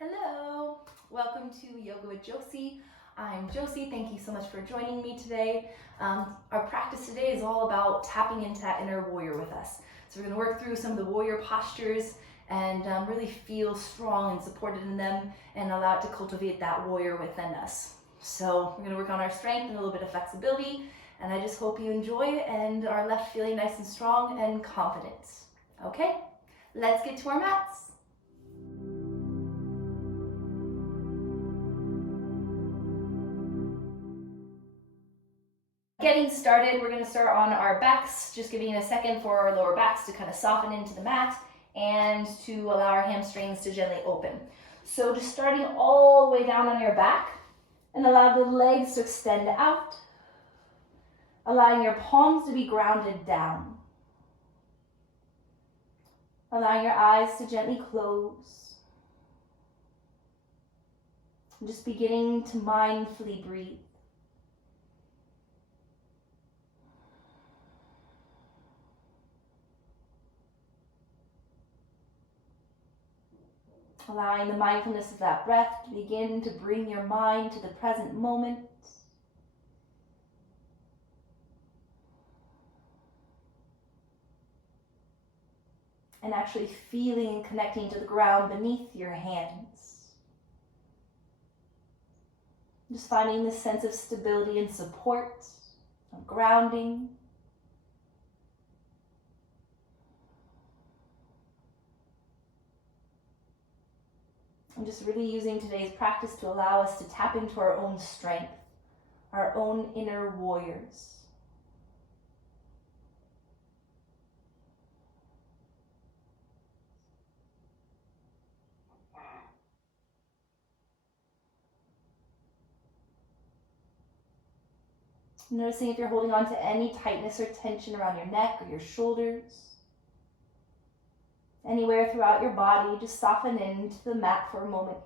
Hello, welcome to Yoga with Josie. I'm Josie. Thank you so much for joining me today. Our practice today is all about tapping into that inner warrior with us. So we're going to work through some of the warrior postures and really feel strong and supported in them and allow it to cultivate that warrior within us. So we're going to work on our strength and a little bit of flexibility, and I just hope you enjoy and are left feeling nice and strong and confident. Okay, let's get to our mats. Getting started, we're going to start on our backs, just giving it a second for our lower backs to kind of soften into the mat and to allow our hamstrings to gently open. So just starting all the way down on your back and allow the legs to extend out, allowing your palms to be grounded down, allowing your eyes to gently close, and just beginning to mindfully breathe. Allowing the mindfulness of that breath to begin to bring your mind to the present moment. And actually feeling and connecting to the ground beneath your hands. Just finding this sense of stability and support, of grounding. I'm just really using today's practice to allow us to tap into our own strength, our own inner warriors. Noticing if you're holding on to any tightness or tension around your neck or your shoulders. Anywhere throughout your body, just soften into the mat for a moment.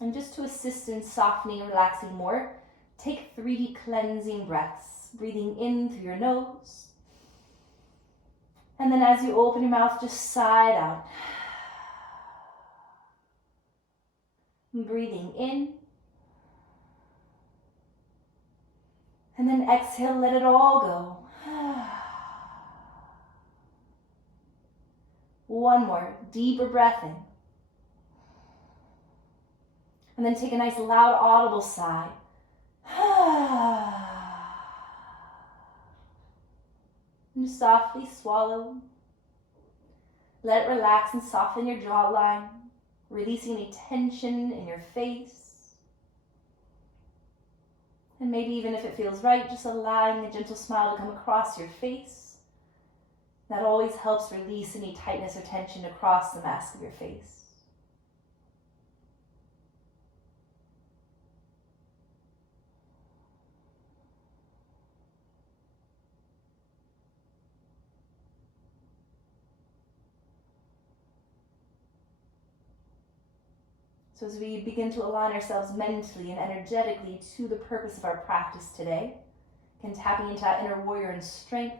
And just to assist in softening and relaxing more, take 3 cleansing breaths, breathing in through your nose. And then as you open your mouth, just sigh it out. Breathing in. And then exhale, let it all go. One more, deeper breath in. And then take a nice loud audible sigh. And just softly swallow. Let it relax and soften your jawline, releasing any tension in your face. And maybe even if it feels right, just allowing a gentle smile to come across your face. That always helps release any tightness or tension across the mask of your face. So as we begin to align ourselves mentally and energetically to the purpose of our practice today, and tapping into that inner warrior and strength,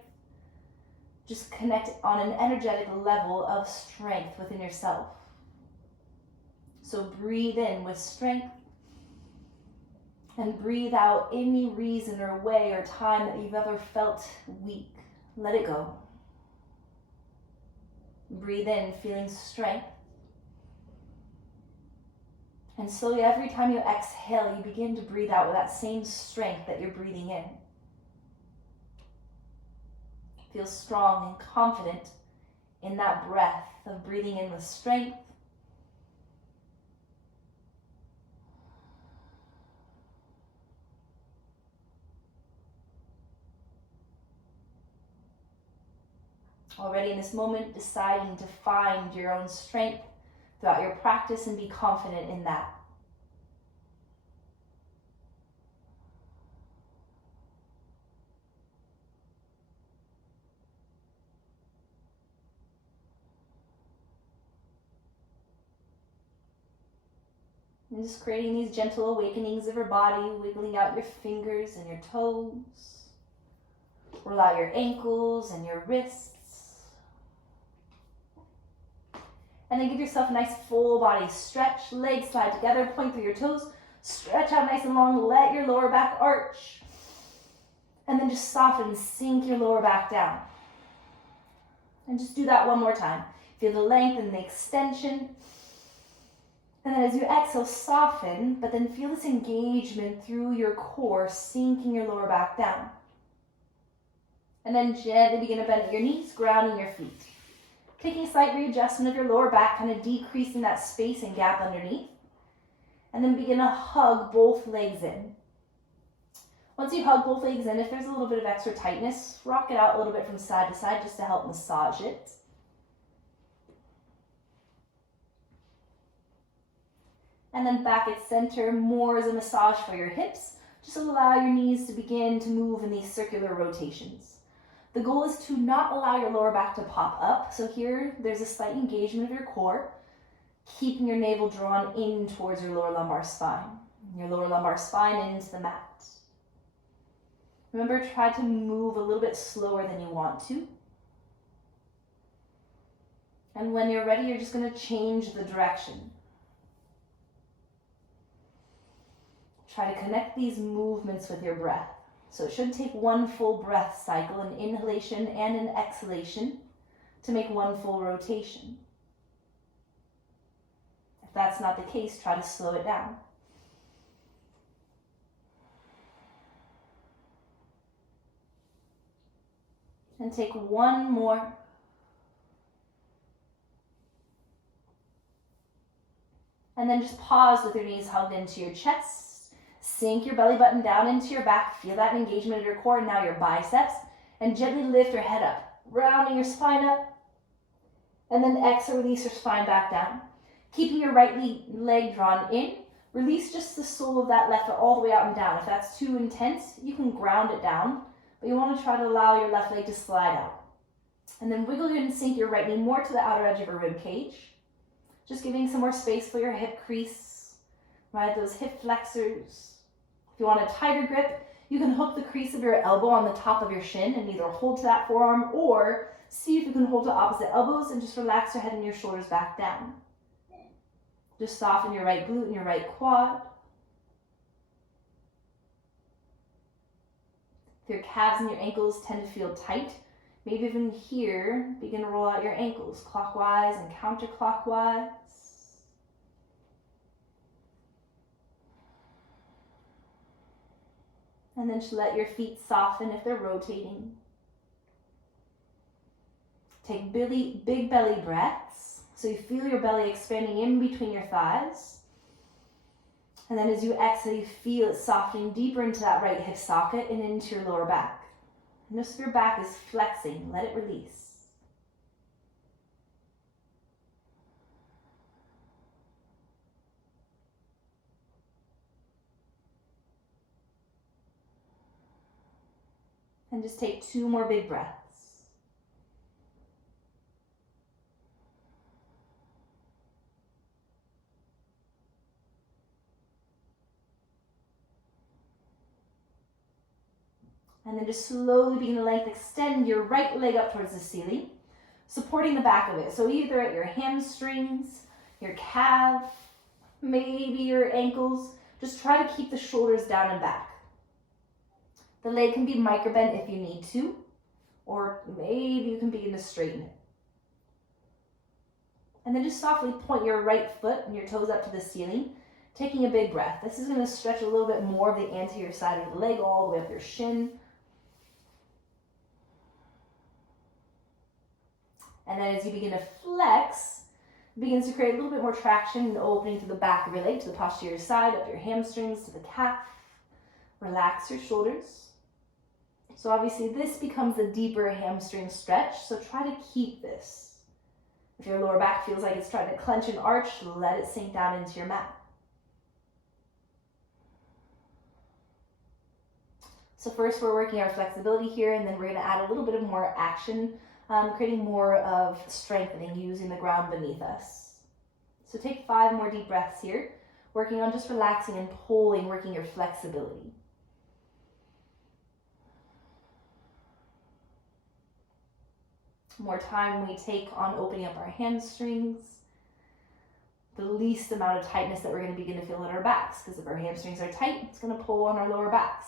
just connect on an energetic level of strength within yourself. So breathe in with strength and breathe out any reason or way or time that you've ever felt weak. Let it go. Breathe in, feeling strength. And slowly, every time you exhale, you begin to breathe out with that same strength that you're breathing in. Feel strong and confident in that breath of breathing in with strength. Already in this moment, deciding to find your own strength throughout your practice and be confident in that. And just creating these gentle awakenings of your body, wiggling out your fingers and your toes, Roll out your ankles and your wrists. And then give yourself a nice full body stretch. Legs slide together, point through your toes. Stretch out nice and long, let your lower back arch. And then just soften, sink your lower back down. And just do that one more time. Feel the length and the extension. And then as you exhale, soften, but then feel this engagement through your core, sinking your lower back down. And then gently begin to bend at your knees, grounding your feet. Taking a slight readjustment of your lower back, kind of decreasing that space and gap underneath. And then begin to hug both legs in. Once you hug both legs in, if there's a little bit of extra tightness, rock it out a little bit from side to side just to help massage it. And then back at center, more as a massage for your hips. Just allow your knees to begin to move in these circular rotations. The goal is to not allow your lower back to pop up. So here, there's a slight engagement of your core, keeping your navel drawn in towards your lower lumbar spine. Your lower lumbar spine into the mat. Remember, try to move a little bit slower than you want to. And when you're ready, you're just going to change the direction. Try to connect these movements with your breath. So it should take one full breath cycle, an inhalation and an exhalation, to make one full rotation. If that's not the case, try to slow it down. And take one more. And then just pause with your knees hugged into your chest. Sink your belly button down into your back. Feel that engagement of your core, now your biceps. And gently lift your head up, rounding your spine up. And then exhale, release your spine back down. Keeping your right leg drawn in. Release just the sole of that left foot all the way out and down. If that's too intense, you can ground it down. But you want to try to allow your left leg to slide out. And then wiggle and sink your right knee more to the outer edge of your rib cage. Just giving some more space for your hip crease. Ride those hip flexors. If you want a tighter grip, you can hook the crease of your elbow on the top of your shin and either hold to that forearm or see if you can hold to opposite elbows and just relax your head and your shoulders back down. Just soften your right glute and your right quad. If your calves and your ankles tend to feel tight, maybe even here, begin to roll out your ankles clockwise and counterclockwise. And then just let your feet soften if they're rotating. Take big belly breaths. So you feel your belly expanding in between your thighs. And then as you exhale, you feel it softening deeper into that right hip socket and into your lower back. Notice if your back is flexing, let it release. And just take 2 more big breaths. And then just slowly begin to extend your right leg up towards the ceiling, supporting the back of it. So either at your hamstrings, your calf, maybe your ankles, just try to keep the shoulders down and back. The leg can be microbent if you need to, or maybe you can begin to straighten it. And then just softly point your right foot and your toes up to the ceiling, taking a big breath. This is going to stretch a little bit more of the anterior side of the leg all the way up your shin. And then as you begin to flex, it begins to create a little bit more traction and opening to the back of your leg, to the posterior side, up your hamstrings, to the calf. Relax your shoulders. So obviously this becomes a deeper hamstring stretch, so try to keep this. If your lower back feels like it's trying to clench and arch, let it sink down into your mat. So first we're working our flexibility here, and then we're going to add a little bit of more action, creating more of strengthening using the ground beneath us. So take 5 more deep breaths here, working on just relaxing and pulling, working your flexibility. more time we take on opening up our hamstrings, the least amount of tightness that we're going to begin to feel in our backs, because if our hamstrings are tight, it's going to pull on our lower backs.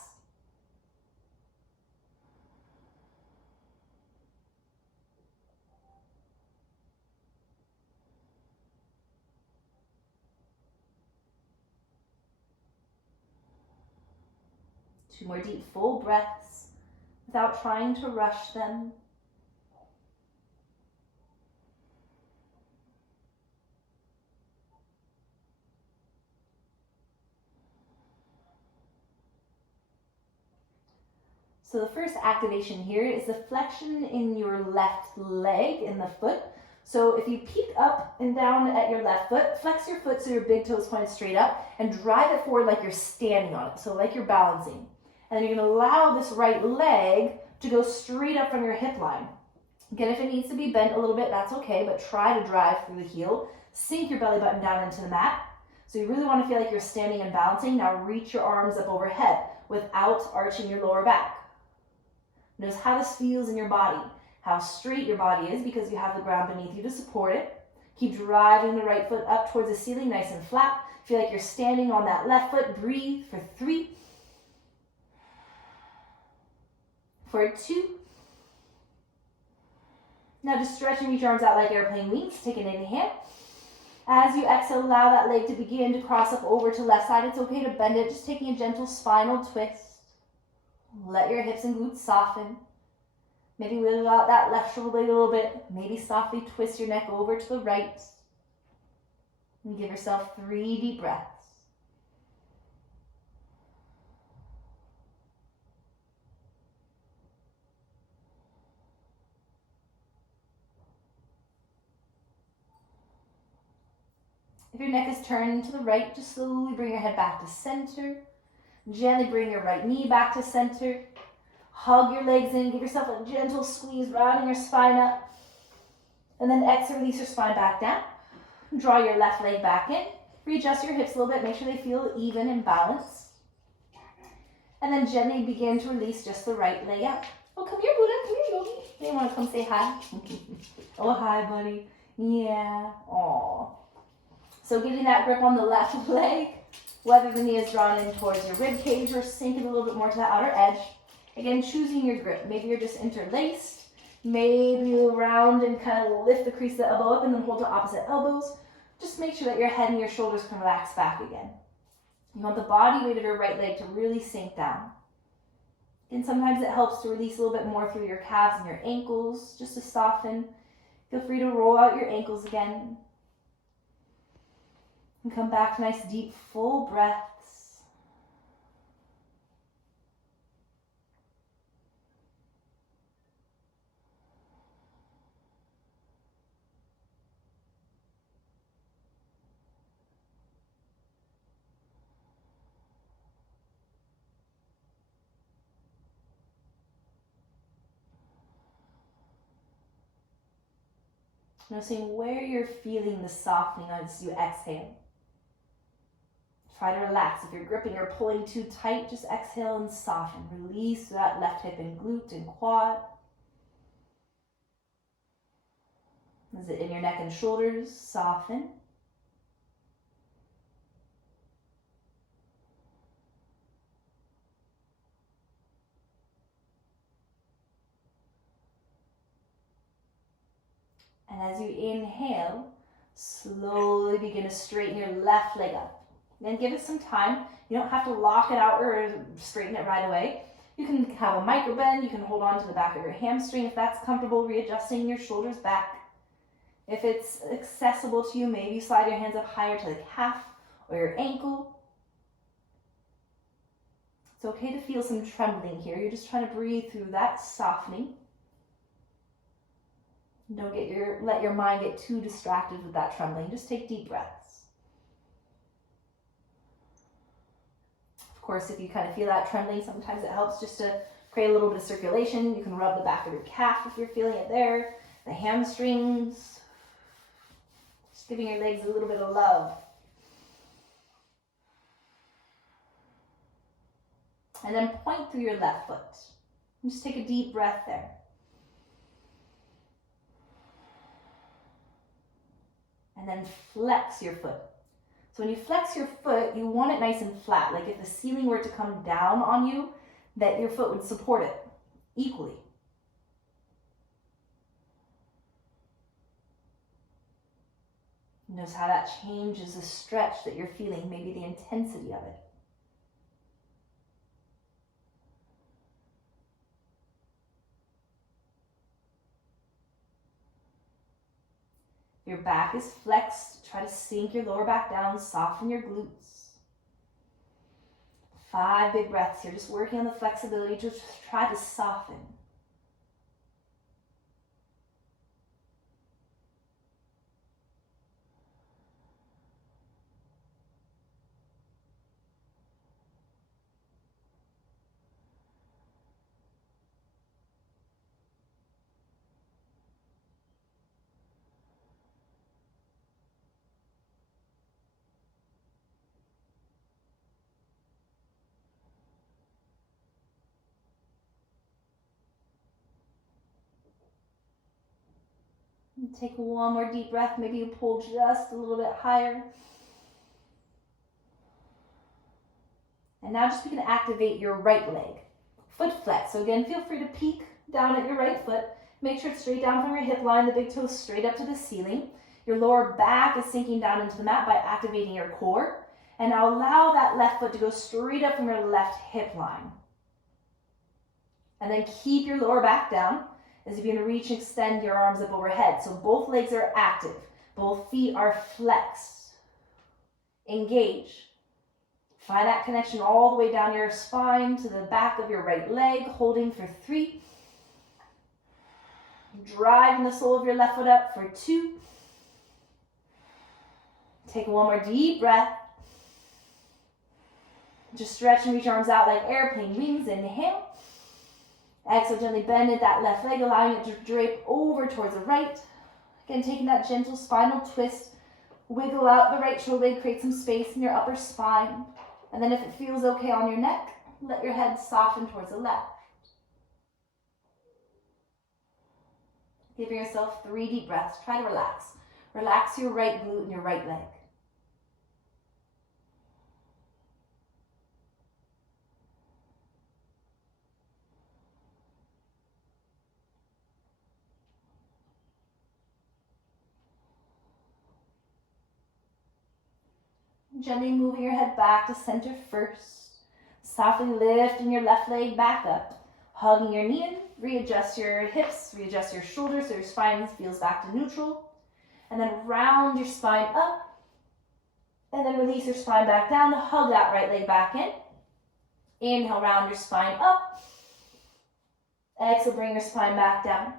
Two more deep, full breaths without trying to rush them. So the first activation here is the flexion in your left leg, in the foot. So if you peek up and down at your left foot, flex your foot so your big toe is pointed straight up and drive it forward like you're standing on it, so like you're balancing. And then you're going to allow this right leg to go straight up from your hip line. Again, if it needs to be bent a little bit, that's okay, but try to drive through the heel. Sink your belly button down into the mat. So you really want to feel like you're standing and balancing. Now reach your arms up overhead without arching your lower back. Notice how this feels in your body, how straight your body is because you have the ground beneath you to support it. Keep driving the right foot up towards the ceiling, nice and flat. Feel like you're standing on that left foot. Breathe for 3, for 2. Now just stretch and reach your arms out like airplane wings. Take an inhale. As you exhale, allow that leg to begin to cross up over to left side. It's okay to bend it, just taking a gentle spinal twist. Let your hips and glutes soften. Maybe wiggle out that left shoulder blade a little bit. Maybe softly twist your neck over to the right. And give yourself 3 deep breaths. If your neck is turned to the right, just slowly bring your head back to center. Gently bring your right knee back to center. Hug your legs in. Give yourself a gentle squeeze, rounding your spine up. And then exhale, release your spine back down. Draw your left leg back in. Readjust your hips a little bit. Make sure they feel even and balanced. And then gently begin to release just the right leg out. Oh, come here, Buddha. Come here, Yogi. You want to come say hi? Oh, hi, buddy. Yeah. Aw. So getting that grip on the left leg, whether the knee is drawn in towards your rib cage or sink it a little bit more to the outer edge. Again, choosing your grip. Maybe you're just interlaced. Maybe you round and kind of lift the crease of the elbow up and then hold to opposite elbows. Just make sure that your head and your shoulders can relax back again. You want the body weight of your right leg to really sink down. And sometimes it helps to release a little bit more through your calves and your ankles, just to soften. Feel free to roll out your ankles again. And come back to nice deep full breaths. Noticing where you're feeling the softening as you exhale. Try to relax. If you're gripping or pulling too tight, just exhale and soften. Release that left hip and glute and quad. Is it in your neck and shoulders? Soften. And as you inhale, slowly begin to straighten your left leg up. Then give it some time. You don't have to lock it out or straighten it right away. You can have a micro bend. You can hold on to the back of your hamstring if that's comfortable, readjusting your shoulders back. If it's accessible to you, maybe slide your hands up higher to the calf or your ankle. It's okay to feel some trembling here. You're just trying to breathe through that softening. Don't let your mind get too distracted with that trembling. Just take deep breaths. Of course, if you kind of feel that trembling, sometimes it helps just to create a little bit of circulation. You can rub the back of your calf if you're feeling it there, the hamstrings. Just giving your legs a little bit of love. And then point through your left foot. Just take a deep breath there. and then flex your foot. So when you flex your foot, you want it nice and flat. Like if the ceiling were to come down on you, that your foot would support it equally. Notice how that changes the stretch that you're feeling, maybe the intensity of it. Your back is flexed. Try to sink your lower back down, soften your glutes. 5 big breaths here, just working on the flexibility to just try to soften. Take one more deep breath. Maybe you pull just a little bit higher. And now just begin to activate your right leg. Foot flex. So again, feel free to peek down at your right foot. Make sure it's straight down from your hip line, the big toe straight up to the ceiling. Your lower back is sinking down into the mat by activating your core. And now allow that left foot to go straight up from your left hip line. And then keep your lower back down as you begin to reach and extend your arms up overhead. So both legs are active. Both feet are flexed. Engage. Find that connection all the way down your spine to the back of your right leg, holding for 3. Driving the sole of your left foot up for 2. Take one more deep breath. Just stretch and reach your arms out like airplane wings. Inhale. Exhale, gently bend at that left leg, allowing it to drape over towards the right. Again, taking that gentle spinal twist. Wiggle out the right shoulder blade, create some space in your upper spine. And then if it feels okay on your neck, let your head soften towards the left. Give yourself 3 deep breaths. Try to relax. Relax your right glute and your right leg. Gently moving your head back to center first. Softly lifting your left leg back up. Hugging your knee in. Readjust your hips. Readjust your shoulders so your spine feels back to neutral. And then round your spine up. And then release your spine back down. Hug that right leg back in. Inhale, round your spine up. Exhale, bring your spine back down.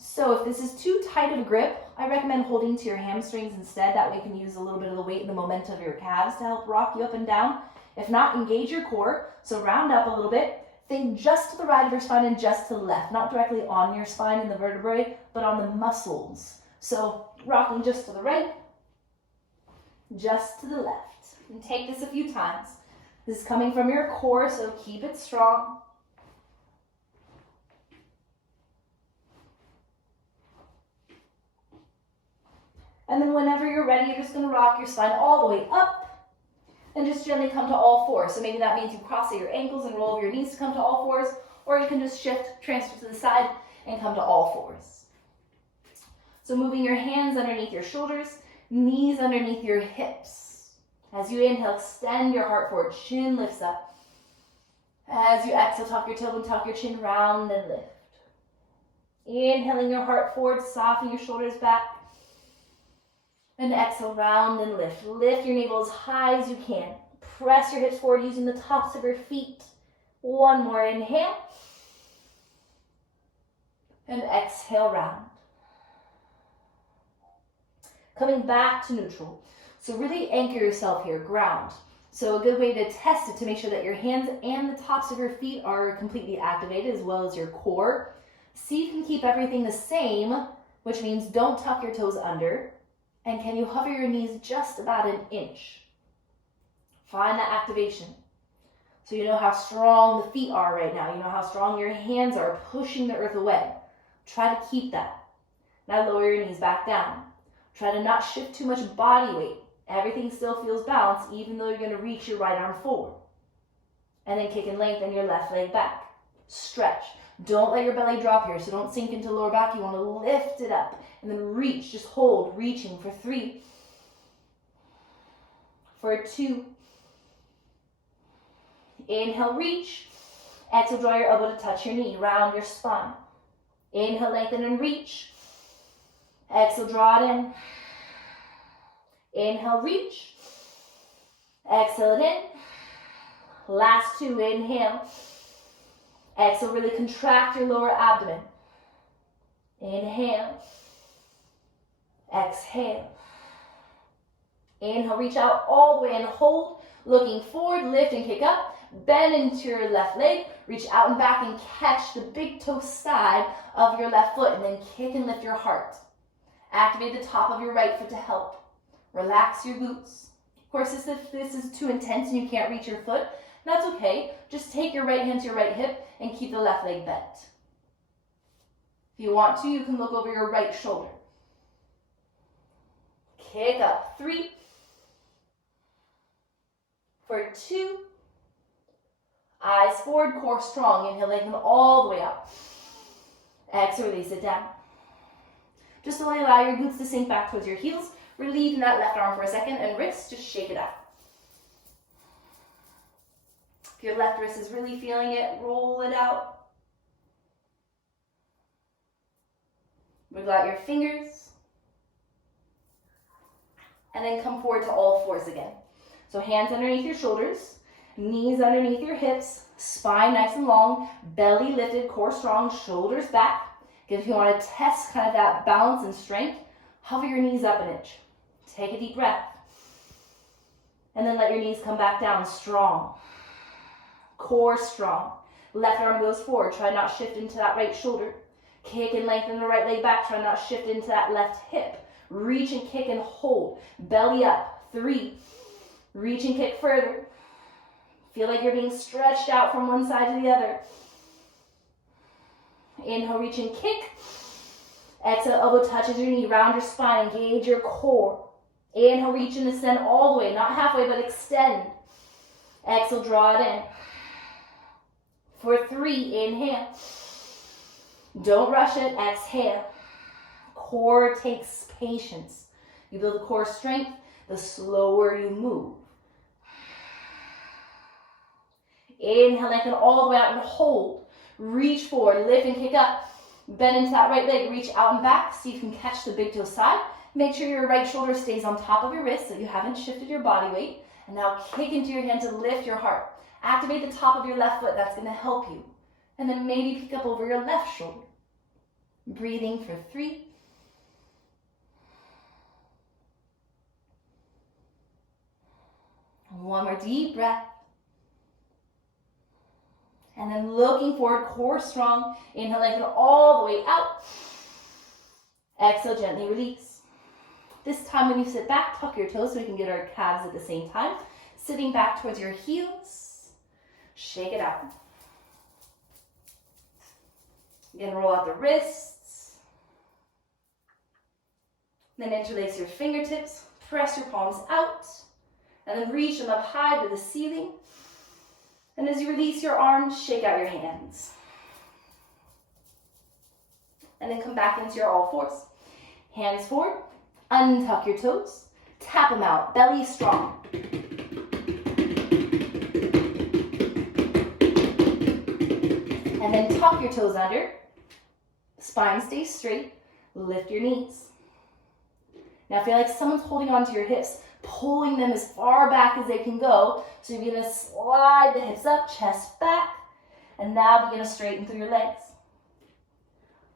So if this is too tight of a grip, I recommend holding to your hamstrings instead. That way you can use a little bit of the weight and the momentum of your calves to help rock you up and down. If not, engage your core. So round up a little bit. Think just to the right of your spine and just to the left. Not directly on your spine and the vertebrae, but on the muscles. So rocking just to the right, just to the left. And take this a few times. This is coming from your core, so keep it strong. And then whenever you're ready, you're just going to rock your spine all the way up and just gently come to all fours. So maybe that means you cross at your ankles and roll over your knees to come to all fours, or you can just shift, transfer to the side, and come to all fours. So moving your hands underneath your shoulders, knees underneath your hips. As you inhale, extend your heart forward, chin lifts up. As you exhale, tuck your tailbone, tuck your chin round and lift. Inhaling your heart forward, soften your shoulders back. And exhale, round and lift. Lift your navel as high as you can. Press your hips forward using the tops of your feet. One more inhale. And exhale, round. Coming back to neutral. So really anchor yourself here, ground. So a good way to test it to make sure that your hands and the tops of your feet are completely activated as well as your core. See if you can keep everything the same, which means don't tuck your toes under. And can you hover your knees just about an inch? Find that activation. So you know how strong the feet are right now. You know how strong your hands are pushing the earth away. Try to keep that. Now lower your knees back down. Try to not shift too much body weight. Everything still feels balanced, even though you're going to reach your right arm forward. And then kick and lengthen your left leg back. Stretch. Don't let your belly drop here, so don't sink into lower back. You want to lift it up and then reach. Just hold, reaching for 3, for 2. Inhale, reach. Exhale, draw your elbow to touch your knee. Round your spine. Inhale, lengthen and reach. Exhale, draw it in. Inhale, reach. Exhale it in. Last 2, inhale. Exhale, really contract your lower abdomen. Inhale. Exhale. Inhale, reach out all the way and hold. Looking forward, lift and kick up. Bend into your left leg. Reach out and back and catch the big toe side of your left foot. And then kick and lift your heart. Activate the top of your right foot to help. Relax your glutes. Of course, if this is too intense and you can't reach your foot, that's okay. Just take your right hand to your right hip and keep the left leg bent. If you want to, you can look over your right shoulder. Kick up. 3, for 2. Eyes forward, core strong. Inhale, lengthen all the way up. Exhale, release it down. Just allow your glutes to sink back towards your heels. Relieve that left arm for a second and wrist, just shake it out. If your left wrist is really feeling it, roll it out. Wiggle out your fingers. And then come forward to all fours again. So hands underneath your shoulders, knees underneath your hips, spine nice and long, belly lifted, core strong, shoulders back. If you want to test kind of that balance and strength, hover your knees up an inch. Take a deep breath. And then let your knees come back down strong. Core strong. Left arm goes forward. Try not shift into that right shoulder. Kick and lengthen the right leg back. Try not shift into that left hip. Reach and kick and hold. Belly up. 3. Reach and kick further. Feel like you're being stretched out from one side to the other. Inhale, reach and kick. Exhale, elbow touches your knee. Round your spine. Engage your core. Inhale, reach and ascend all the way. Not halfway, but extend. Exhale, draw it in. For 3, inhale. Don't rush it. Exhale. Core takes patience. You build the core strength, the slower you move. Inhale, lengthen all the way out and hold. Reach forward, lift and kick up. Bend into that right leg, reach out and back. See if you can catch the big toe side. Make sure your right shoulder stays on top of your wrist so you haven't shifted your body weight. And now kick into your hand to lift your heart. Activate the top of your left foot, that's gonna help you. And then maybe pick up over your left shoulder. Breathing for 3. One more deep breath. And then looking forward, core strong. Inhale, lengthen all the way out. Exhale, gently release. This time when you sit back, tuck your toes so we can get our calves at the same time. Sitting back towards your heels. Shake it out. Again, roll out the wrists. Then interlace your fingertips. Press your palms out. And then reach them up high to the ceiling. And as you release your arms, shake out your hands. And then come back into your all fours. Hands forward, untuck your toes, tap them out, belly strong. And then tuck your toes under, spine stays straight, lift your knees. Now feel like someone's holding onto your hips, pulling them as far back as they can go. So you're going to slide the hips up, chest back, and now begin to straighten through your legs.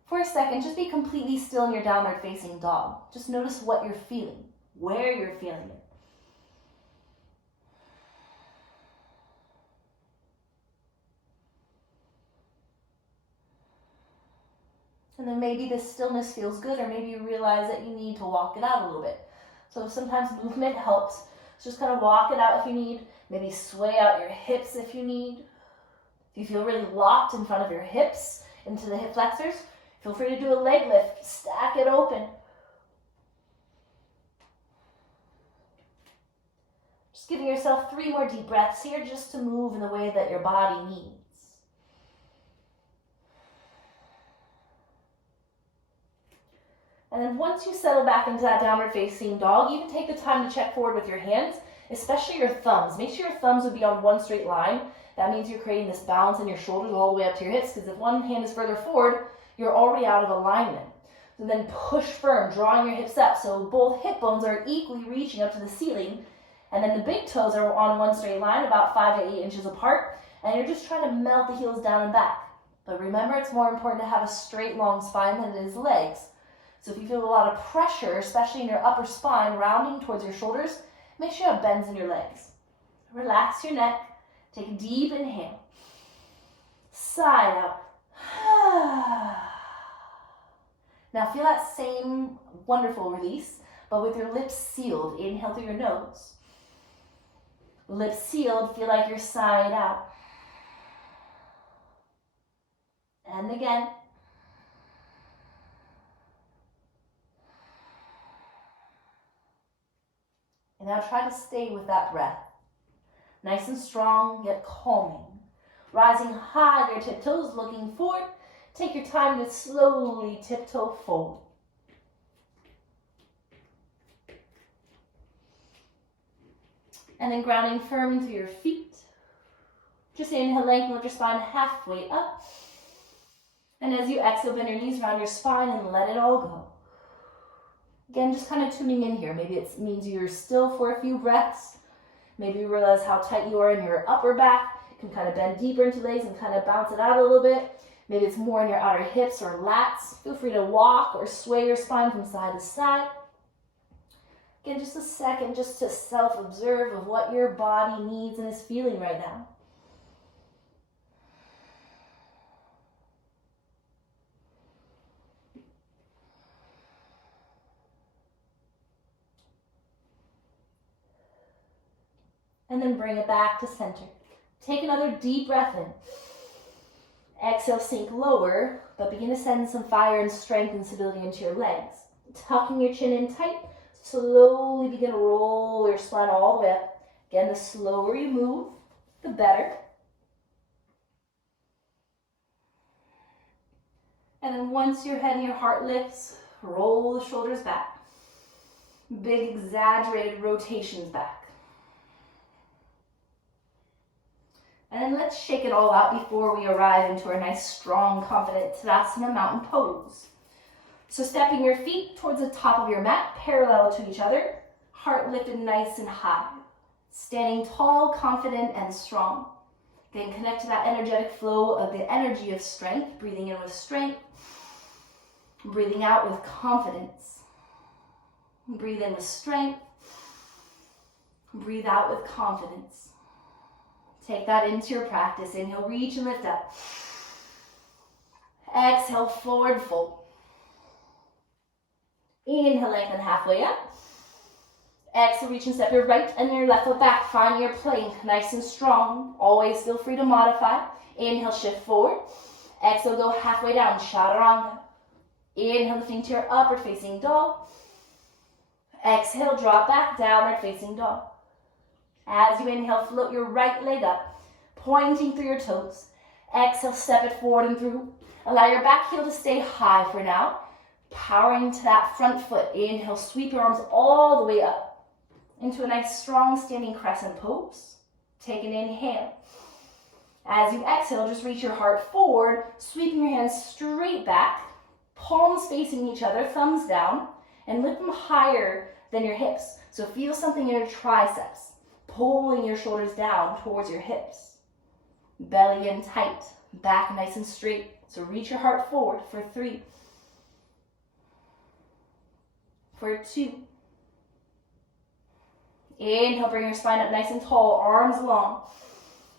For a second, just be completely still in your downward facing dog. Just notice what you're feeling, where you're feeling it. And then maybe this stillness feels good, or maybe you realize that you need to walk it out a little bit. So sometimes movement helps. So just kind of walk it out if you need. Maybe sway out your hips if you need. If you feel really locked in front of your hips into the hip flexors, feel free to do a leg lift. Stack it open. Just giving yourself 3 more deep breaths here just to move in the way that your body needs. And then once you settle back into that downward facing dog, you can take the time to check forward with your hands, especially your thumbs. Make sure your thumbs would be on one straight line. That means you're creating this balance in your shoulders all the way up to your hips, because if one hand is further forward, you're already out of alignment. And then push firm, drawing your hips up, so both hip bones are equally reaching up to the ceiling. And then the big toes are on one straight line, about 5 to 8 inches apart, and you're just trying to melt the heels down and back. But remember, it's more important to have a straight, long spine than it is legs. So if you feel a lot of pressure, especially in your upper spine, rounding towards your shoulders, make sure you have bends in your legs. Relax your neck. Take a deep inhale. Side out. Now feel that same wonderful release, but with your lips sealed. Inhale through your nose. Lips sealed, feel like you're side out. And again. And now try to stay with that breath. Nice and strong, yet calming. Rising high, your tiptoes, looking forward. Take your time to slowly tiptoe forward. And then grounding firm into your feet. Just inhale, lengthen your spine halfway up. And as you exhale, bend your knees around your spine and let it all go. Again, just kind of tuning in here. Maybe it means you're still for a few breaths. Maybe you realize how tight you are in your upper back. You can kind of bend deeper into legs and kind of bounce it out a little bit. Maybe it's more in your outer hips or lats. Feel free to walk or sway your spine from side to side. Again, just a second just to self-observe of what your body needs and is feeling right now. And then bring it back to center. Take another deep breath in. Exhale, sink lower, but begin to send some fire and strength and stability into your legs. Tucking your chin in tight, slowly begin to roll your spine all the way up. Again, the slower you move, the better. And then once your head and your heart lifts, roll the shoulders back. Big exaggerated rotations back. And then let's shake it all out before we arrive into our nice, strong, confident Tadasana mountain pose. So stepping your feet towards the top of your mat, parallel to each other, heart lifted nice and high. Standing tall, confident, and strong. Then connect to that energetic flow of the energy of strength, breathing in with strength, breathing out with confidence. Breathe in with strength, breathe out with confidence. Take that into your practice. Inhale, reach and lift up. Exhale, forward fold. Inhale, lengthen halfway up. Exhale, reach and step your right and your left foot back. Find your plank, nice and strong. Always feel free to modify. Inhale, shift forward. Exhale, go halfway down, chaturanga. Inhale, lifting to your upward facing dog. Exhale, drop back, downward facing dog. As you inhale, float your right leg up, pointing through your toes. Exhale, step it forward and through. Allow your back heel to stay high for now. Powering to that front foot. Inhale, sweep your arms all the way up into a nice, strong, standing crescent pose. Take an inhale. As you exhale, just reach your heart forward, sweeping your hands straight back, palms facing each other, thumbs down, and lift them higher than your hips. So feel something in your triceps. Pulling your shoulders down towards your hips. Belly in tight, back nice and straight. So reach your heart forward for 3, for 2. Inhale, bring your spine up nice and tall, arms long.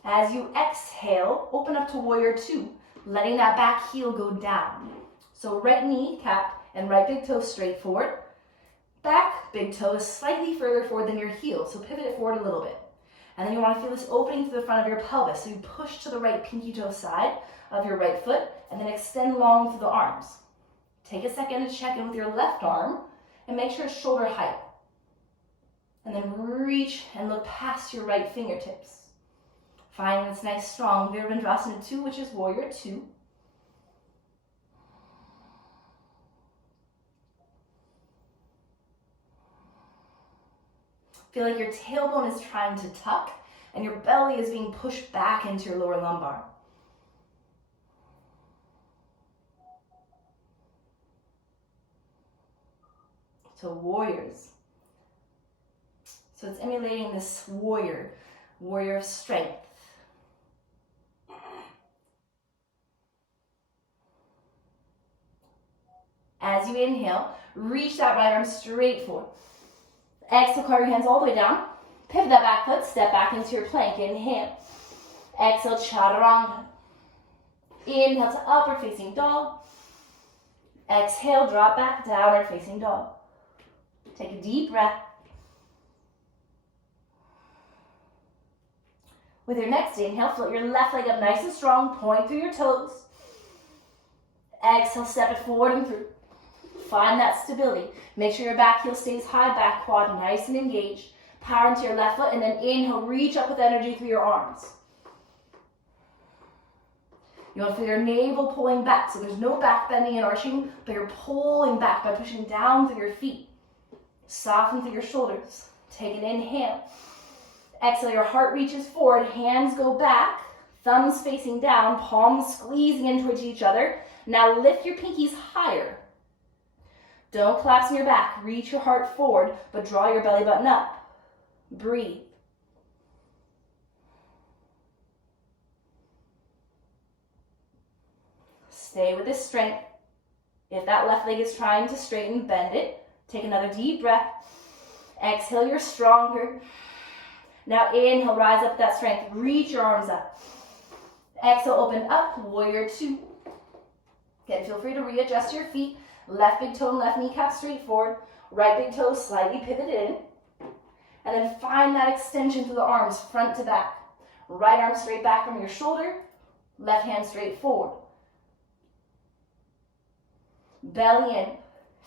As you exhale, open up to warrior 2, letting that back heel go down. So right knee, cap, and right big toe straight forward. Back big toe is slightly further forward than your heel, so pivot it forward a little bit. And then you want to feel this opening through the front of your pelvis. So you push to the right pinky toe side of your right foot, and then extend long through the arms. Take a second to check in with your left arm, and make sure it's shoulder height. And then reach and look past your right fingertips. Find this nice strong Virabhadrasana 2, which is warrior 2. Feel like your tailbone is trying to tuck and your belly is being pushed back into your lower lumbar. So warriors. So it's emulating this warrior of strength. As you inhale, reach that right arm straight forward. Exhale, carve your hands all the way down. Pivot that back foot, step back into your plank. Inhale. Exhale, chaturanga. Inhale to upward facing dog. Exhale, drop back, downward facing dog. Take a deep breath. With your next inhale, float your left leg up nice and strong, point through your toes. Exhale, step it forward and through. Find that stability. Make sure your back heel stays high, back quad nice and engaged. Power into your left foot, and then inhale, reach up with energy through your arms. You want to feel your navel pulling back, so there's no back bending and arching, but you're pulling back by pushing down through your feet. Soften through your shoulders. Take an inhale. Exhale, your heart reaches forward, hands go back, thumbs facing down, palms squeezing in towards each other. Now lift your pinkies higher. Don't collapse in your back. Reach your heart forward, but draw your belly button up. Breathe. Stay with this strength. If that left leg is trying to straighten, bend it. Take another deep breath. Exhale, you're stronger. Now inhale, rise up with that strength. Reach your arms up. Exhale, open up, warrior 2. Again, feel free to readjust your feet. Left big toe and left kneecap straight forward. Right big toe slightly pivot in. And then find that extension through the arms, front to back. Right arm straight back from your shoulder. Left hand straight forward. Belly in.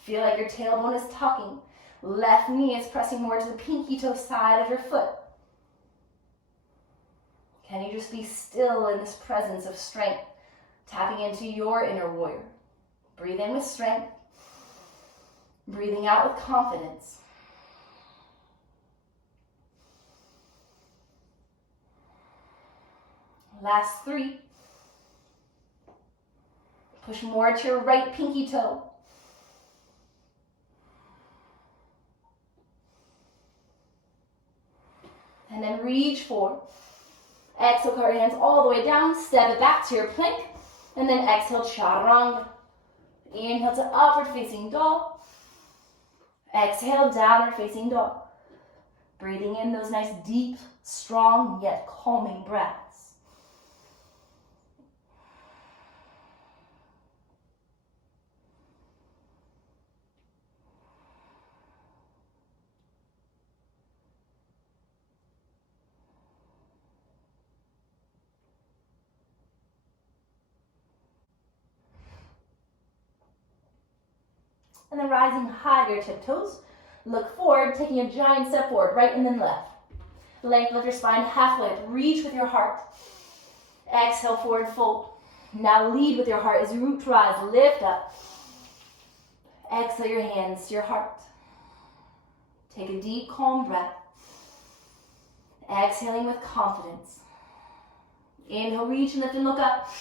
Feel like your tailbone is tucking. Left knee is pressing more to the pinky toe side of your foot. Can you just be still in this presence of strength, tapping into your inner warrior? Breathe in with strength. Breathing out with confidence. Last 3. Push more to your right pinky toe. And then reach forward. Exhale, carve your hands all the way down. Step it back to your plank. And then exhale, chaturanga. Inhale to upward facing dog. Exhale, downward facing dog. Breathing in those nice, deep, strong, yet calming breaths. And then rising high to your tiptoes. Look forward, taking a giant step forward, right and then left. Length of your spine halfway up. Reach with your heart. Exhale, forward fold. Now lead with your heart as you root to rise. Lift up. Exhale your hands to your heart. Take a deep, calm breath. Exhaling with confidence. Inhale, reach and lift and look up.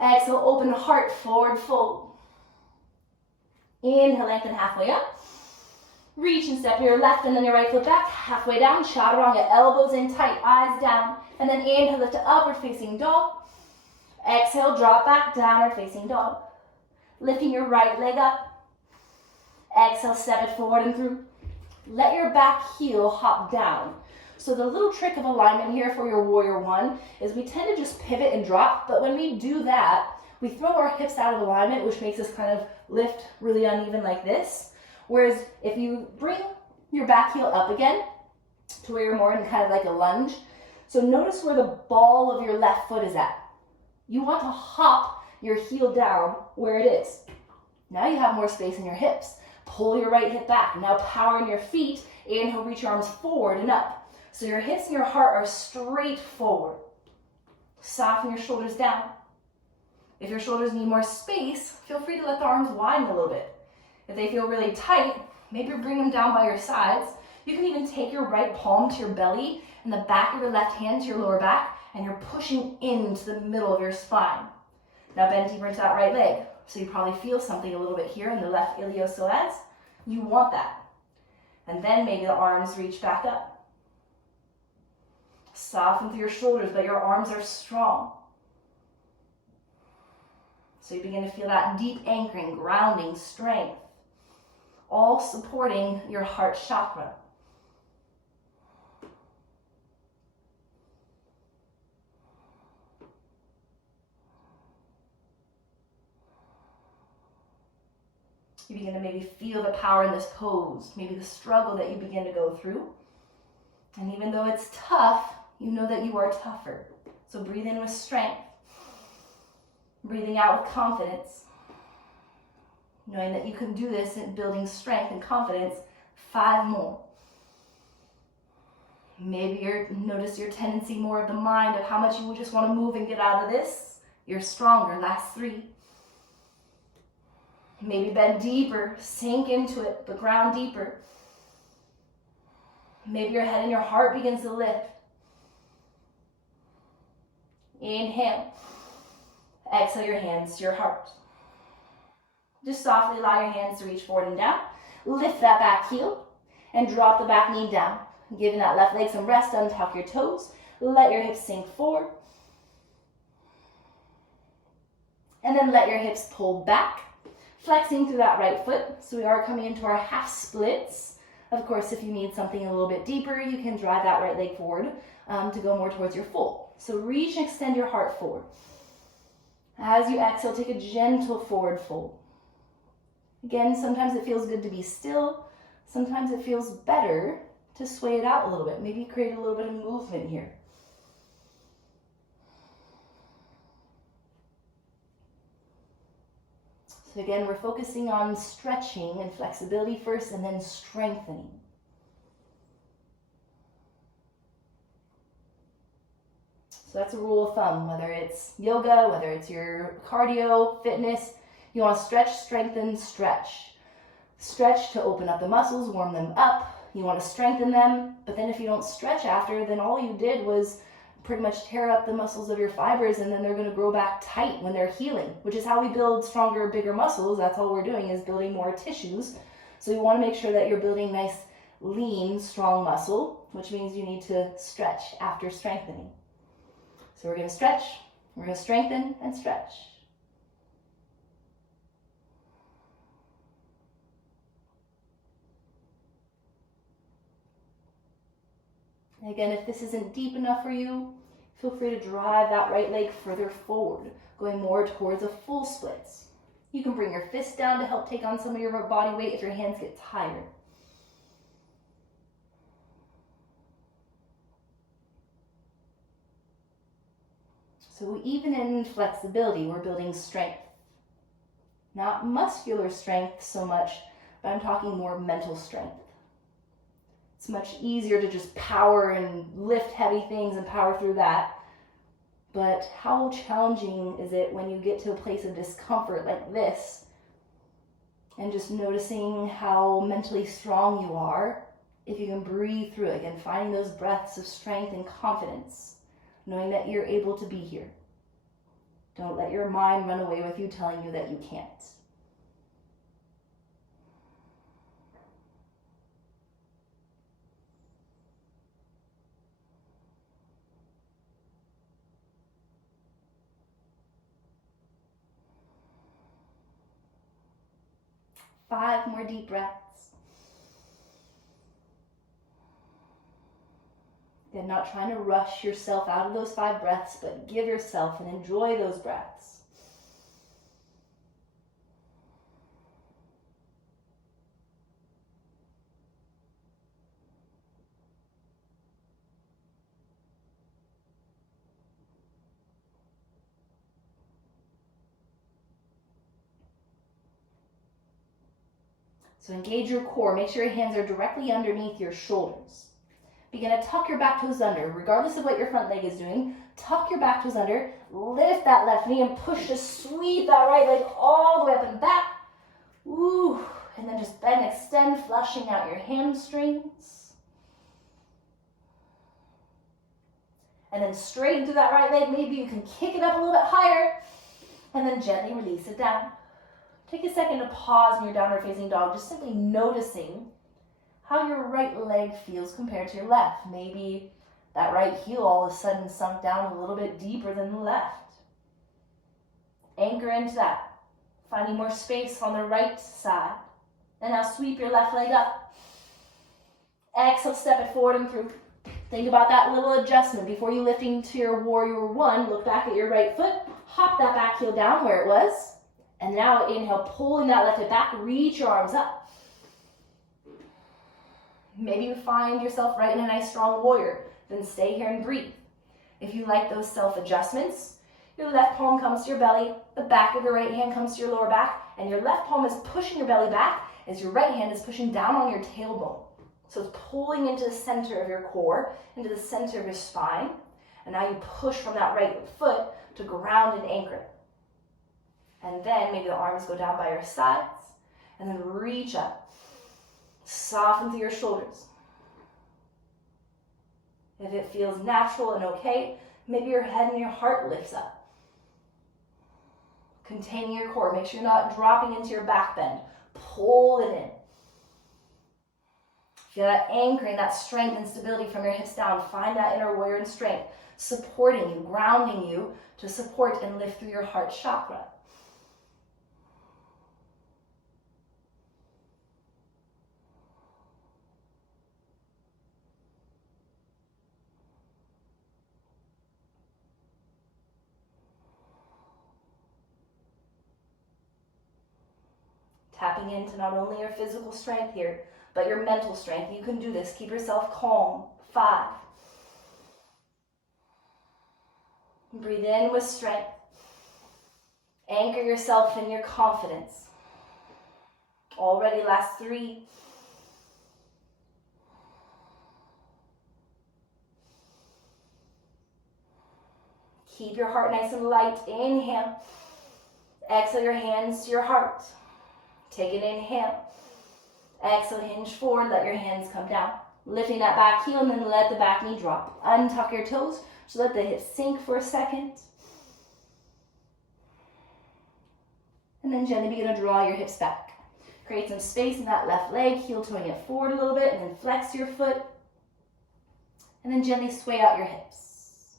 Exhale, open heart, forward fold. Inhale, lengthen halfway up. Reach and step your left and then your right foot back, halfway down, chaturanga, elbows in tight, eyes down. And then inhale, lift to upward facing dog. Exhale, drop back, downward facing dog. Lifting your right leg up. Exhale, step it forward and through. Let your back heel hop down. So the little trick of alignment here for your warrior 1 is we tend to just pivot and drop, but when we do that, we throw our hips out of alignment, which makes us kind of lift really uneven like this. Whereas if you bring your back heel up again to where you're more in kind of like a lunge, so notice where the ball of your left foot is at. You want to hop your heel down where it is. Now you have more space in your hips. Pull your right hip back. Now power in your feet. Inhale, reach your arms forward and up. So your hips and your heart are straight forward. Soften your shoulders down. If your shoulders need more space, feel free to let the arms widen a little bit. If they feel really tight, maybe bring them down by your sides. You can even take your right palm to your belly and the back of your left hand to your lower back, and you're pushing into the middle of your spine. Now bend deeper into that right leg. So you probably feel something a little bit here in the left iliopsoas. You want that. And then maybe the arms reach back up. Soften through your shoulders, but your arms are strong. So you begin to feel that deep anchoring, grounding, strength, all supporting your heart chakra. You begin to maybe feel the power in this pose, maybe the struggle that you begin to go through. And even though it's tough, you know that you are tougher. So breathe in with strength. Breathing out with confidence. Knowing that you can do this and building strength and confidence. 5 more. Maybe notice your tendency more of the mind of how much you just want to move and get out of this. You're stronger. Last 3. Maybe bend deeper, sink into it, but ground deeper. Maybe your head and your heart begins to lift. Inhale. Exhale your hands to your heart. Just softly allow your hands to reach forward and down. Lift that back heel and drop the back knee down. Giving that left leg some rest, untuck your toes. Let your hips sink forward. And then let your hips pull back. Flexing through that right foot. So we are coming into our half splits. Of course, if you need something a little bit deeper, you can drive that right leg forward to go more towards your full. So reach and extend your heart forward. As you exhale, take a gentle forward fold. Again, sometimes it feels good to be still. Sometimes it feels better to sway it out a little bit. Maybe create a little bit of movement here. So again, we're focusing on stretching and flexibility first and then strengthening. So that's a rule of thumb, whether it's yoga, whether it's your cardio, fitness, you want to stretch, strengthen, stretch. Stretch to open up the muscles, warm them up. You want to strengthen them, but then if you don't stretch after, then all you did was pretty much tear up the muscles of your fibers, and then they're going to grow back tight when they're healing, which is how we build stronger, bigger muscles. That's all we're doing, is building more tissues. So you want to make sure that you're building nice, lean, strong muscle, which means you need to stretch after strengthening. So we're going to stretch, we're going to strengthen and stretch. Again, if this isn't deep enough for you, feel free to drive that right leg further forward, going more towards a full splits. You can bring your fist down to help take on some of your body weight if your hands get tired. So even in flexibility, we're building strength. Not muscular strength so much, but I'm talking more mental strength. It's much easier to just power and lift heavy things and power through that. But how challenging is it when you get to a place of discomfort like this and just noticing how mentally strong you are if you can breathe through it. Again, finding those breaths of strength and confidence, knowing that you're able to be here. Don't let your mind run away with you telling you that you can't. Five more deep breaths. Again, not trying to rush yourself out of those 5 breaths, but give yourself and enjoy those breaths. So engage your core. Make sure your hands are directly underneath your shoulders. Begin to tuck your back toes under. Regardless of what your front leg is doing, tuck your back toes under, lift that left knee and push to sweep that right leg all the way up and back. Ooh, and then just bend, extend, flushing out your hamstrings. And then straighten through that right leg. Maybe you can kick it up a little bit higher and then gently release it down. Take a second to pause in your downward facing dog, just simply noticing how your right leg feels compared to your left. Maybe that right heel all of a sudden sunk down a little bit deeper than the left. Anchor into that, finding more space on the right side. And now sweep your left leg up. Exhale, step it forward and through. Think about that little adjustment. Before you lifting to your warrior one, look back at your right foot, hop that back heel down where it was. And now inhale, pulling that left hip back, reach your arms up. Maybe you find yourself right in a nice strong warrior. Then stay here and breathe. If you like those self-adjustments, your left palm comes to your belly, the back of your right hand comes to your lower back, and your left palm is pushing your belly back as your right hand is pushing down on your tailbone. So it's pulling into the center of your core, into the center of your spine. And now you push from that right foot to ground and anchor it. And then maybe the arms go down by your sides, and then reach up. Soften through your shoulders. If it feels natural and okay, maybe your head and your heart lifts up. Containing your core. Make sure you're not dropping into your back bend. Pull it in. Feel that anchoring, that strength and stability from your hips down. Find that inner warrior and strength, supporting you, grounding you to support and lift through your heart chakra. Tapping into not only your physical strength here, but your mental strength. You can do this. Keep yourself calm. 5. Breathe in with strength. Anchor yourself in your confidence. Already last 3. Keep your heart nice and light. Inhale. Exhale your hands to your heart. Take an inhale. Exhale, hinge forward, let your hands come down. Lifting that back heel and then let the back knee drop. Untuck your toes, so let the hips sink for a second. And then gently begin to draw your hips back. Create some space in that left leg, heel toeing it forward a little bit, and then flex your foot. And then gently sway out your hips.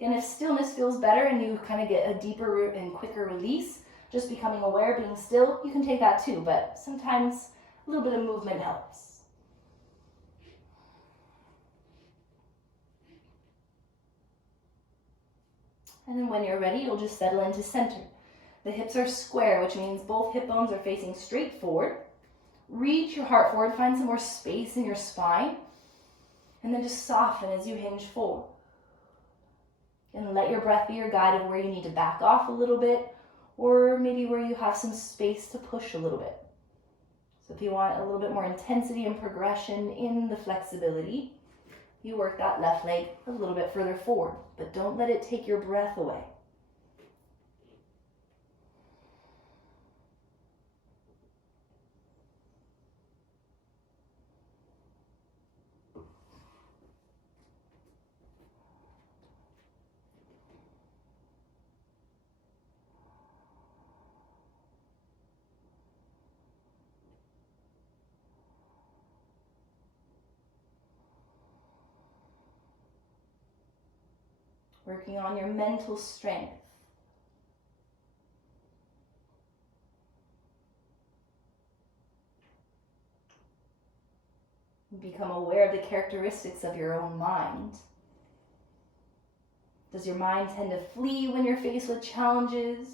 And if stillness feels better and you kind of get a deeper and quicker release, just becoming aware, being still, you can take that too, but sometimes a little bit of movement helps. And then when you're ready, you'll just settle into center. The hips are square, which means both hip bones are facing straight forward. Reach your heart forward, find some more space in your spine, and then just soften as you hinge forward. And let your breath be your guide of where you need to back off a little bit, or maybe where you have some space to push a little bit. So if you want a little bit more intensity and progression in the flexibility, you work that left leg a little bit further forward, but don't let it take your breath away. Working on your mental strength. Become aware of the characteristics of your own mind. Does your mind tend to flee when you're faced with challenges?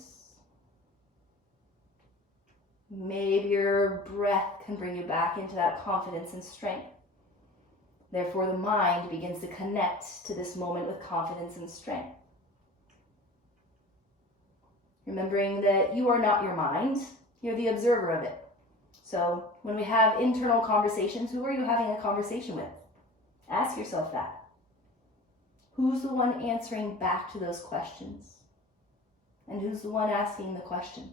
Maybe your breath can bring you back into that confidence and strength. Therefore, the mind begins to connect to this moment with confidence and strength. Remembering that you are not your mind, you're the observer of it. So when we have internal conversations, who are you having a conversation with? Ask yourself that. Who's the one answering back to those questions? And who's the one asking the questions?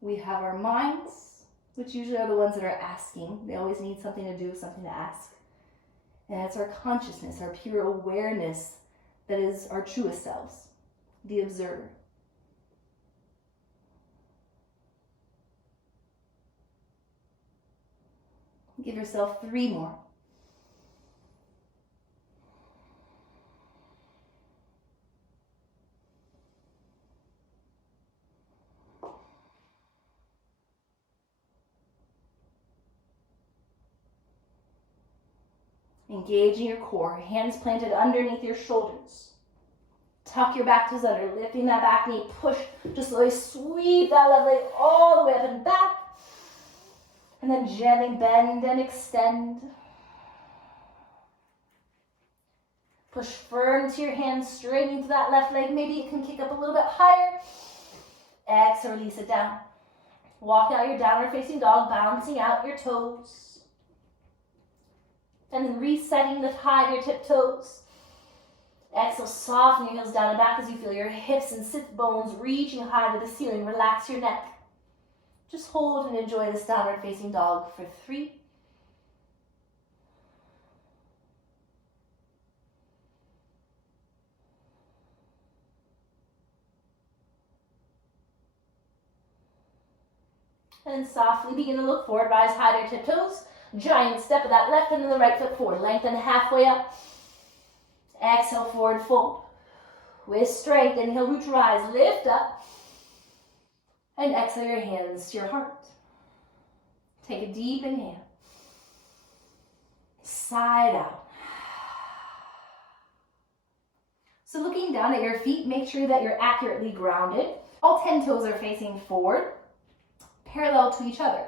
We have our minds, which usually are the ones that are asking. They always need something to do, something to ask. And it's our consciousness, our pure awareness that is our truest selves, the observer. Give yourself 3 more. Engaging your core, hands planted underneath your shoulders. Tuck your back toes under, lifting that back knee, push, just slowly sweep that left leg all the way up and back. And then gently bend and extend. Push firm to your hands, straightening to that left leg. Maybe it can kick up a little bit higher. Exhale, release it down. Walk out your downward facing dog, balancing out your toes. And then resetting the high of your tiptoes. Exhale, soften your heels down and back as you feel your hips and sit bones reaching high to the ceiling. Relax your neck. Just hold and enjoy this downward facing dog for 3. And then softly begin to look forward, rise high to your tiptoes. Giant step of that left and then the right foot forward. Lengthen halfway up. Exhale, forward fold. With strength, inhale, root to rise, lift up. And exhale your hands to your heart. Take a deep inhale. Side out. So looking down at your feet, make sure that you're accurately grounded. All 10 toes are facing forward, parallel to each other.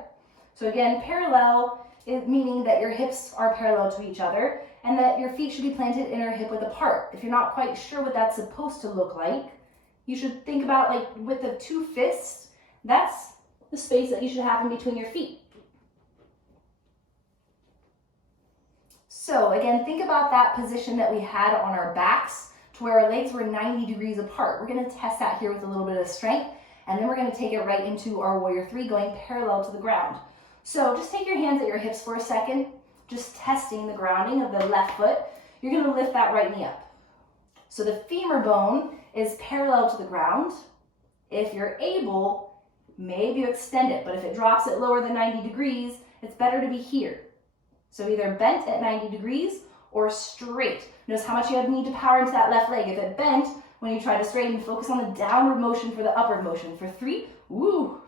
So again, parallel is meaning that your hips are parallel to each other and that your feet should be planted inner hip width apart. If you're not quite sure what that's supposed to look like, you should think about like with the 2 fists, that's the space that you should have in between your feet. So again, think about that position that we had on our backs to where our legs were 90 degrees apart. We're going to test that here with a little bit of strength, and then we're going to take it right into our warrior 3, going parallel to the ground. So just take your hands at your hips for a second, just testing the grounding of the left foot. You're going to lift that right knee up. So the femur bone is parallel to the ground. If you're able, maybe you extend it, but if it drops it lower than 90 degrees, it's better to be here. So either bent at 90 degrees or straight. Notice how much you need to power into that left leg. If it bent, when you try to straighten, focus on the downward motion for the upward motion. For 3, woo.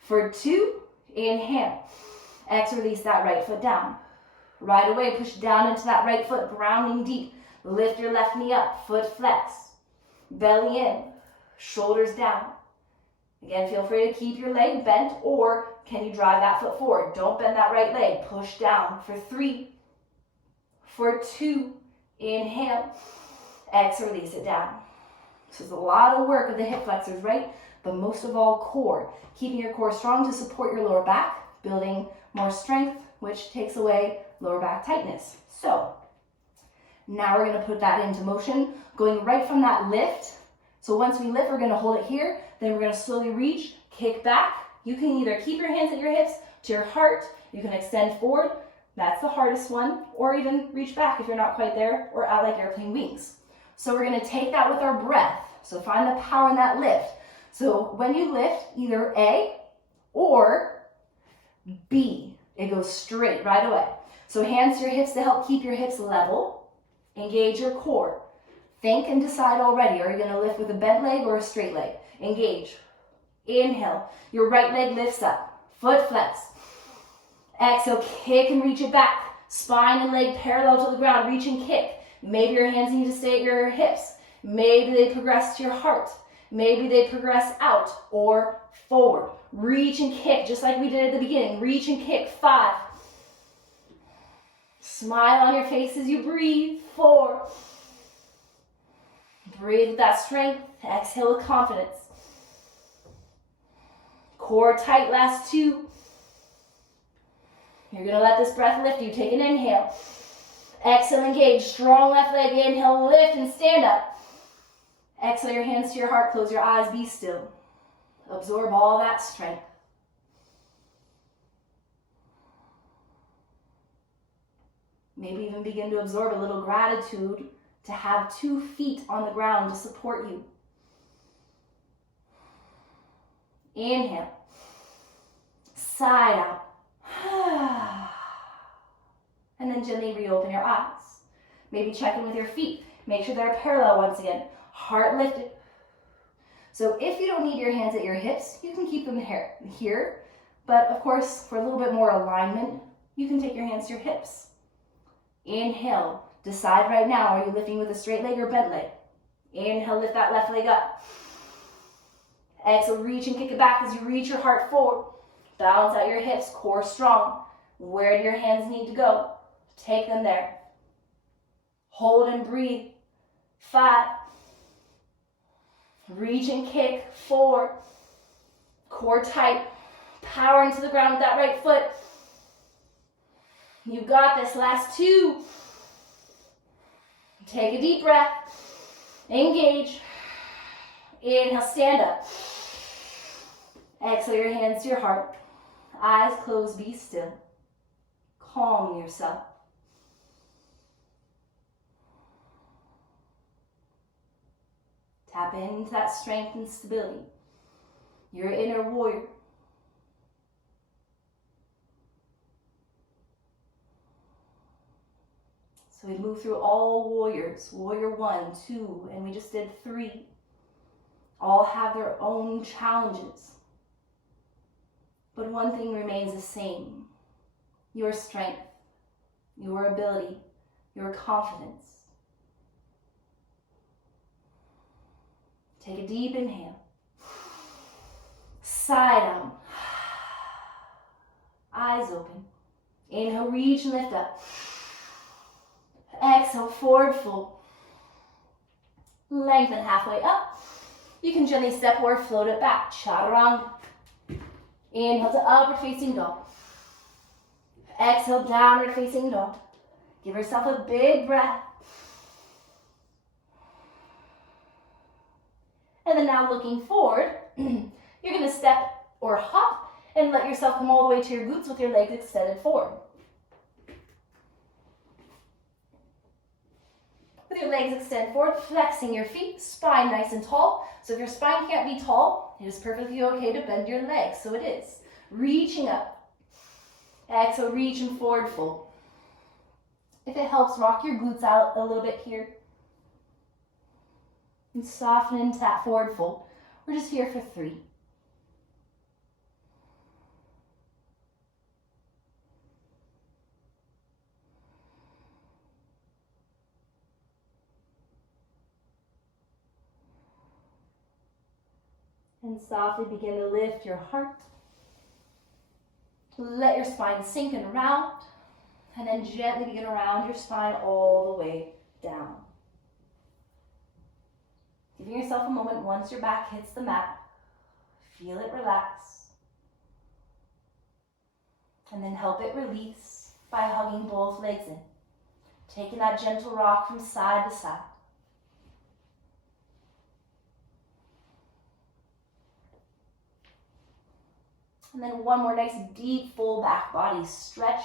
For 2, inhale. Exhale, release that right foot down. Right away, push down into that right foot, grounding deep. Lift your left knee up, foot flex. Belly in, shoulders down. Again, feel free to keep your leg bent, or can you drive that foot forward? Don't bend that right leg. Push down for 3. For 2, inhale. Exhale, release it down. This is a lot of work of the hip flexors, right? But most of all, core. Keeping your core strong to support your lower back, building more strength, which takes away lower back tightness. So now we're going to put that into motion, going right from that lift. So once we lift, we're going to hold it here. Then we're going to slowly reach, kick back. You can either keep your hands at your hips to your heart. You can extend forward. That's the hardest one. Or even reach back if you're not quite there, or out like airplane wings. So we're going to take that with our breath. So find the power in that lift. So when you lift, either A or B. It goes straight right away. So hands to your hips to help keep your hips level. Engage your core. Think and decide already. Are you going to lift with a bent leg or a straight leg? Engage. Inhale. Your right leg lifts up. Foot flex. Exhale. Kick and reach it back. Spine and leg parallel to the ground. Reach and kick. Maybe your hands need to stay at your hips. Maybe they progress to your heart. Maybe they progress out or forward. Reach and kick, just like we did at the beginning. Reach and kick. 5. Smile on your face as you breathe. 4. Breathe with that strength. Exhale with confidence. Core tight, last 2. You're going to let this breath lift you. Take an inhale. Exhale, engage. Strong left leg. Inhale, lift and stand up. Exhale your hands to your heart. Close your eyes. Be still. Absorb all that strength. Maybe even begin to absorb a little gratitude to have 2 feet on the ground to support you. Inhale. Side out. And then gently reopen your eyes. Maybe check in with your feet. Make sure they're parallel once again. Heart lifted. So if you don't need your hands at your hips, you can keep them here. But of course, for a little bit more alignment, you can take your hands to your hips. Inhale. Decide right now, are you lifting with a straight leg or bent leg? Inhale, lift that left leg up. Exhale, reach and kick it back as you reach your heart forward. Balance out your hips, core strong. Where do your hands need to go? Take them there. Hold and breathe. 5. Reach and kick. 4. Core tight. Power into the ground with that right foot. You got this. Last 2. Take a deep breath. Engage. Inhale, stand up. Exhale your hands to your heart. Eyes closed, be still. Calm yourself. Tap into that strength and stability. Your inner warrior. So we move through all warriors. Warrior 1, 2, and we just did 3. All have their own challenges. But one thing remains the same. Your strength, your ability, your confidence. Take a deep inhale. Side out. Eyes open. Inhale, reach and lift up. Exhale, forward fold. Lengthen halfway up. You can gently step or float it back. Chaturanga. Inhale to upward facing dog. Exhale, downward facing dog. Give yourself a big breath. And then now looking forward, you're going to step or hop and let yourself come all the way to your glutes with your legs extended forward. With your legs extended forward, flexing your feet, spine nice and tall. So if your spine can't be tall, it is perfectly okay to bend your legs. So it is. Reaching up. Exhale, reach and forward fold. If it helps, rock your glutes out a little bit here. And soften into that forward fold. We're just here for 3. And softly begin to lift your heart. Let your spine sink and round. And then gently begin to round your spine all the way down. Giving yourself a moment once your back hits the mat. Feel it relax. And then help it release by hugging both legs in. Taking that gentle rock from side to side. And then one more nice deep full back body stretch.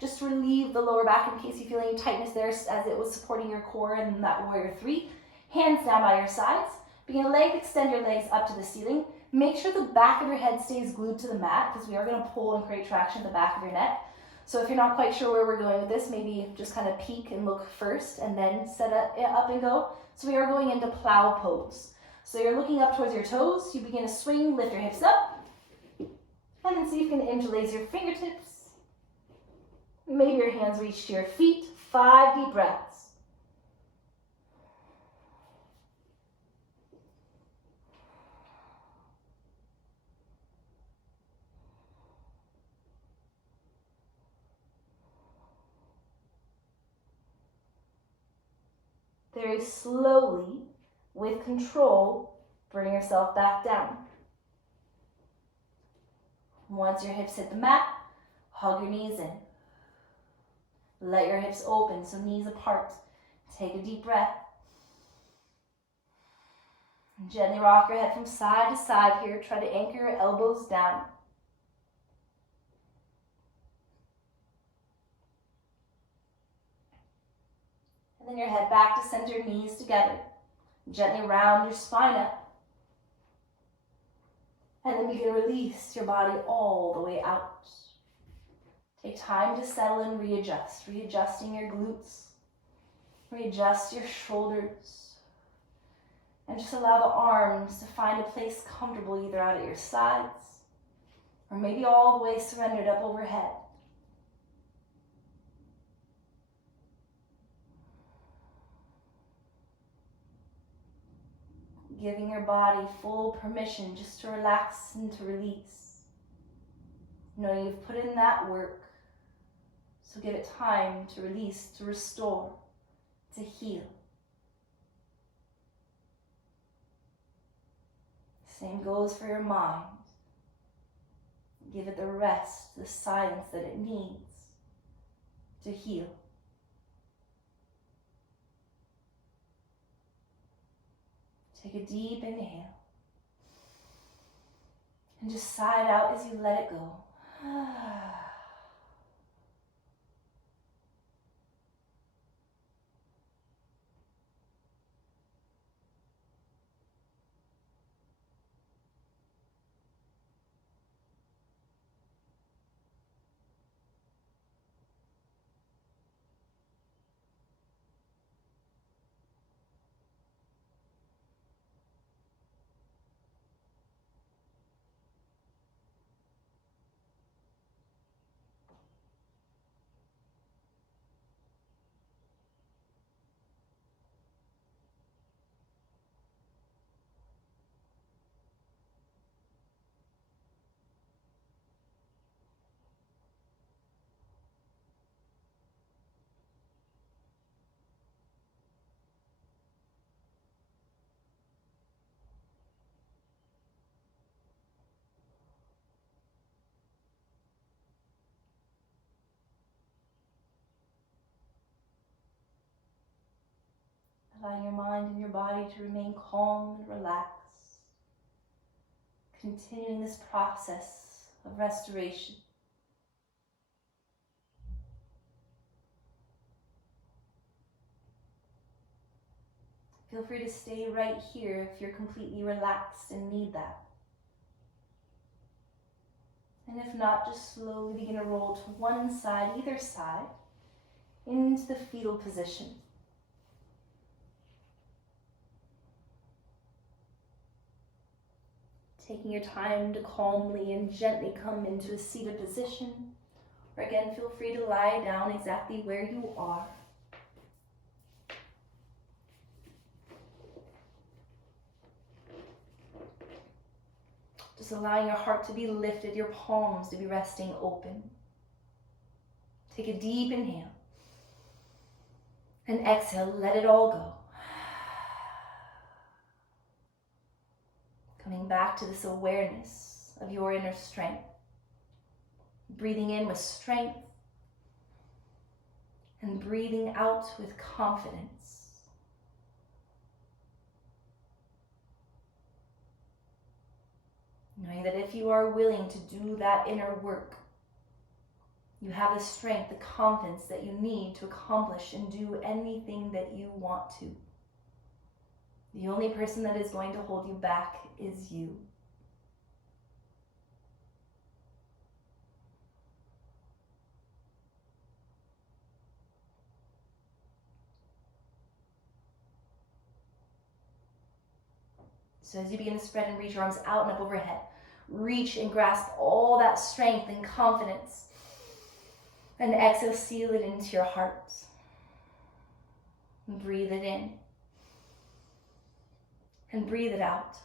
Just to relieve the lower back in case you feel any tightness there as it was supporting your core in that warrior 3. Hands down by your sides. Begin to extend your legs up to the ceiling. Make sure the back of your head stays glued to the mat because we are going to pull and create traction at the back of your neck. So if you're not quite sure where we're going with this, maybe just kind of peek and look first and then set it up and go. So we are going into plow pose. So you're looking up towards your toes. You begin to swing, lift your hips up. And then see if you can interlace your fingertips. Maybe your hands reach to your feet. 5 deep breaths. Very slowly, With control, bring yourself back down. Once your hips hit the mat, hug your knees in. Let your hips open, so knees apart. Take a deep breath. Gently rock your head from side to side here. Try to anchor your elbows down. And then your head back to center, knees together. Gently round your spine up. And then begin to release your body all the way out. Take time to settle and readjust. Readjusting your glutes. Readjust your shoulders. And just allow the arms to find a place comfortable either out at your sides or maybe all the way surrendered up overhead. Giving your body full permission just to relax and to release. Knowing you've put in that work, so give it time to release, to restore, to heal. Same goes for your mind. Give it the rest, the silence that it needs to heal. Take a deep inhale. And just sigh it out as you let it go. Allowing your mind and your body to remain calm and relaxed. Continuing this process of restoration. Feel free to stay right here if you're completely relaxed and need that. And if not, just slowly begin to roll to one side, either side, into the fetal position. Taking your time to calmly and gently come into a seated position. Or again, feel free to lie down exactly where you are. Just allowing your heart to be lifted, your palms to be resting open. Take a deep inhale. And exhale, let it all go. Coming back to this awareness of your inner strength. Breathing in with strength and breathing out with confidence. Knowing that if you are willing to do that inner work, you have the strength, the confidence that you need to accomplish and do anything that you want to. The only person that is going to hold you back is you. So as you begin to spread and reach your arms out and up overhead, reach and grasp all that strength and confidence. And exhale, seal it into your heart. And breathe it in. And breathe it out.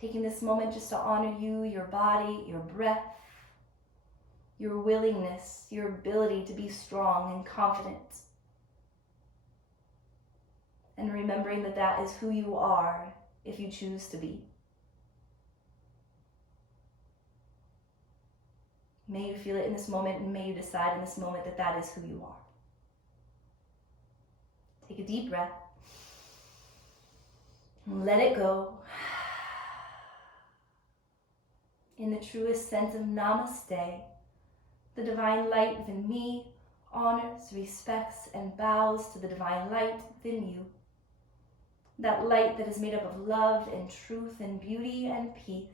Taking this moment just to honor you, your body, your breath, your willingness, your ability to be strong and confident. and remembering that that is who you are if you choose to be. May you feel it in this moment, and may you decide in this moment that that is who you are. Take a deep breath. And let it go. In the truest sense of namaste, the divine light within me honors, respects, and bows to the divine light within you. That light that is made up of love and truth and beauty and peace.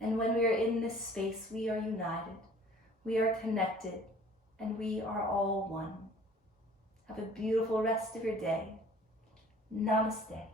And when we are in this space, we are united, we are connected, and we are all one. Have a beautiful rest of your day. Namaste.